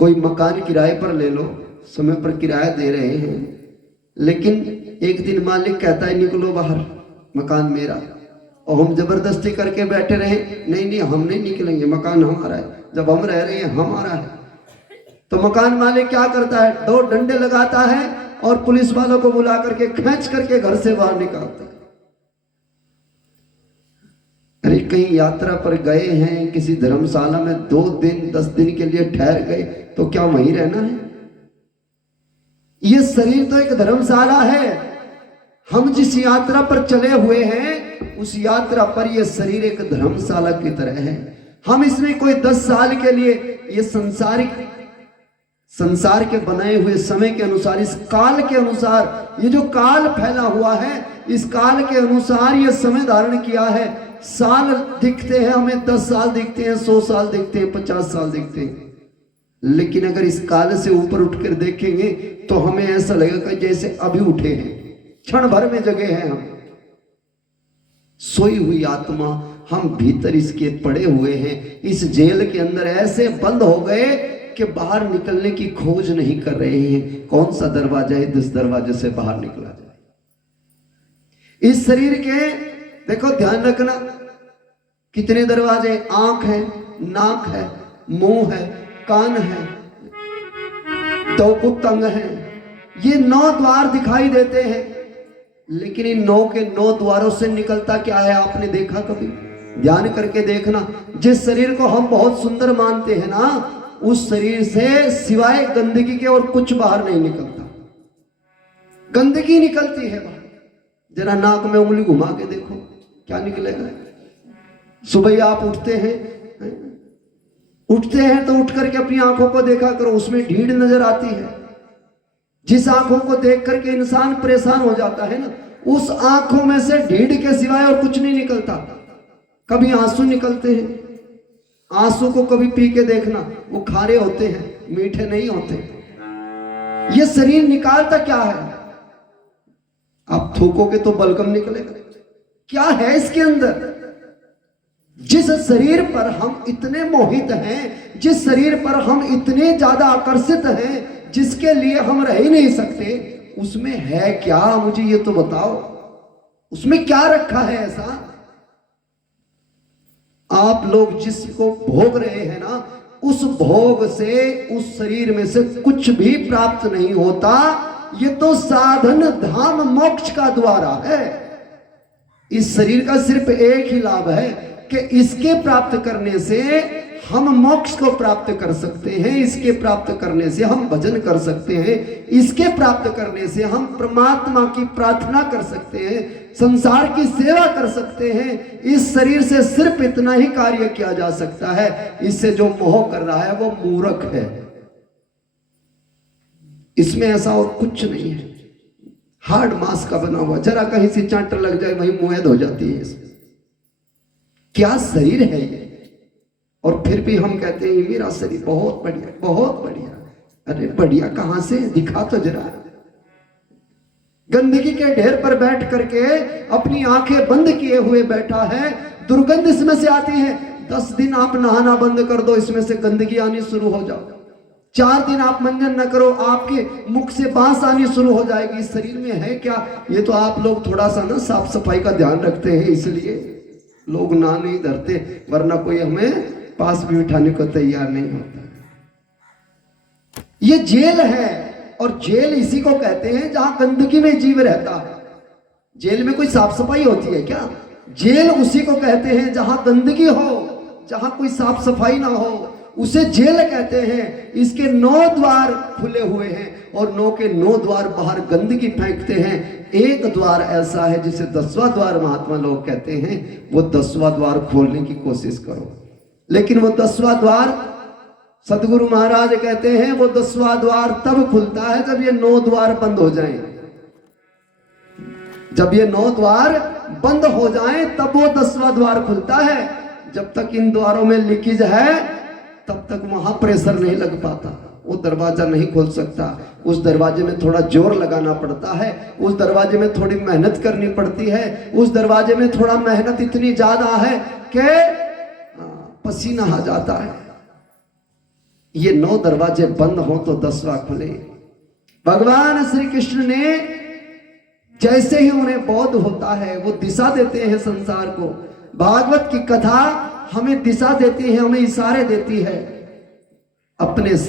कोई मकान किराए पर ले लो, समय पर किराया दे रहे हैं, लेकिन एक दिन मालिक कहता है निकलो बाहर, मकान मेरा, और हम जबरदस्ती करके बैठे रहे, नहीं नहीं हम नहीं निकलेंगे, मकान हमारा है, जब हम रह रहे हैं हमारा है। तो मकान मालिक क्या करता है, 2 डंडे लगाता है और पुलिस वालों को बुला करके खींच करके घर से बाहर निकालता है। अरे कहीं यात्रा पर गए हैं, किसी धर्मशाला में 2 दिन 10 दिन के लिए ठहर गए, तो क्या वहीं रहना है? ये शरीर तो एक धर्मशाला है। हम जिस यात्रा पर चले हुए हैं उस यात्रा पर यह शरीर एक धर्मशाला की तरह है। हम इसमें कोई 10 साल के लिए ये संसार के बनाए हुए समय के अनुसार, इस काल के अनुसार, ये जो काल फैला हुआ है इस काल के अनुसार ये समय धारण किया है। साल दिखते हैं हमें, 10 साल दिखते हैं, 100 साल दिखते हैं, 50 साल दिखते हैं, लेकिन अगर इस काल से ऊपर उठकर देखेंगे तो हमें ऐसा लगेगा जैसे अभी उठे हैं, क्षण भर में जगे हैं हम। सोई हुई आत्मा, हम भीतर इसके पड़े हुए हैं, इस जेल के अंदर ऐसे बंद हो गए कि बाहर निकलने की खोज नहीं कर रहे हैं। कौन सा दरवाजा है जिस दरवाजे से बाहर निकला जाए? इस शरीर के देखो, ध्यान रखना, कितने दरवाजे? आंख है, नाक है, मुंह है, कान है, 2 गुप्त अंग है, ये 9 द्वार दिखाई देते हैं। लेकिन इन 9 के 9 द्वारों से निकलता क्या है, आपने देखा कभी? ध्यान करके देखना। जिस शरीर को हम बहुत सुंदर मानते हैं ना, उस शरीर से सिवाय गंदगी के और कुछ बाहर नहीं निकलता। गंदगी निकलती है बाहर। जरा नाक में उंगली घुमा के देखो, क्या निकलेगा? सुबह आप उठते हैं तो उठ करके अपनी आंखों को देखा करो, उसमें ढीढ़ नजर आती है। जिस आंखों को देख करके इंसान परेशान हो जाता है ना, उस आंखों में से ढीढ़ के सिवाय और कुछ नहीं निकलता। कभी आंसू निकलते हैं, आंसू को कभी पी के देखना, वो खारे होते हैं, मीठे नहीं होते। ये शरीर निकालता क्या है? आप थूकोगे तो बलगम निकलेगा। क्या है इसके अंदर? जिस शरीर पर हम इतने मोहित हैं, जिस शरीर पर हम इतने ज्यादा आकर्षित हैं, जिसके लिए हम रह ही नहीं सकते, उसमें है क्या? मुझे ये तो बताओ, उसमें क्या रखा है ऐसा? आप लोग जिसको भोग रहे हैं ना, उस भोग से, उस शरीर में से कुछ भी प्राप्त नहीं होता। ये तो साधन धाम मोक्ष का द्वारा है। इस शरीर का सिर्फ एक ही लाभ है कि इसके प्राप्त करने से हम मोक्ष को प्राप्त कर सकते हैं, इसके प्राप्त करने से हम भजन कर सकते हैं, इसके प्राप्त करने से हम परमात्मा की प्रार्थना कर सकते हैं, संसार की सेवा कर सकते हैं। इस शरीर से सिर्फ इतना ही कार्य किया जा सकता है। इससे जो मोह कर रहा है वो मूर्ख है। इसमें ऐसा और कुछ नहीं है। हार्ड मांस का बना हुआ, जरा कहीं से चांट लग जाए वहीं मुएद हो जाती है। क्या शरीर है ये? और फिर भी हम कहते हैं मेरा शरीर बहुत बढ़िया, बहुत बढ़िया। अरे बढ़िया कहां से? दिखा तो जरा। गंदगी के ढेर पर बैठ करके अपनी आंखें बंद किए हुए बैठा है, दुर्गंध इसमें से आती है। 10 दिन आप नहाना बंद कर दो, इसमें से गंदगी आनी शुरू हो जाओ। 4 दिन आप मंजन न करो, आपके मुख से बांस आनी शुरू हो जाएगी। इस शरीर में है क्या? ये तो आप लोग थोड़ा सा ना साफ सफाई का ध्यान रखते हैं, इसलिए लोग ना नहीं धरते, वरना कोई हमें पास भी बिठाने को तैयार नहीं होता। ये जेल है, और जेल इसी को कहते हैं जहां गंदगी में जीव रहता है। जेल में कोई साफ सफाई होती है क्या? जेल उसी को कहते हैं जहां गंदगी हो, जहां कोई साफ सफाई ना हो, उसे जेल कहते हैं। इसके 9 द्वार खुले हुए हैं और 9 के 9 द्वार बाहर गंदगी फेंकते हैं। एक द्वार ऐसा है जिसे 10वां द्वार महात्मा लोग कहते हैं। वो 10वां द्वार खोलने की कोशिश करो, लेकिन वो 10वां द्वार, सदगुरु महाराज कहते हैं, वो 10वां द्वार तब खुलता है जब ये 9 द्वार बंद हो जाएं। जब ये 9 द्वार बंद हो जाएं तब वो 10वां द्वार खुलता है। जब तक इन द्वारों में लीकेज है तब तक वहां प्रेशर नहीं लग पाता, वो दरवाजा नहीं खोल सकता। उस दरवाजे में थोड़ा जोर लगाना पड़ता है, उस दरवाजे में थोड़ी मेहनत करनी पड़ती है, उस दरवाजे में थोड़ा मेहनत इतनी ज्यादा है कि पसीना आ जाता है। ये 9 दरवाजे बंद हो तो 10वां खुले। भगवान श्री कृष्ण ने जैसे ही उन्हें बोध होता है वो दिशा देते हैं संसार को। भागवत की कथा हमें दिशा देती है, हमें इशारे देती है। अपने शरीर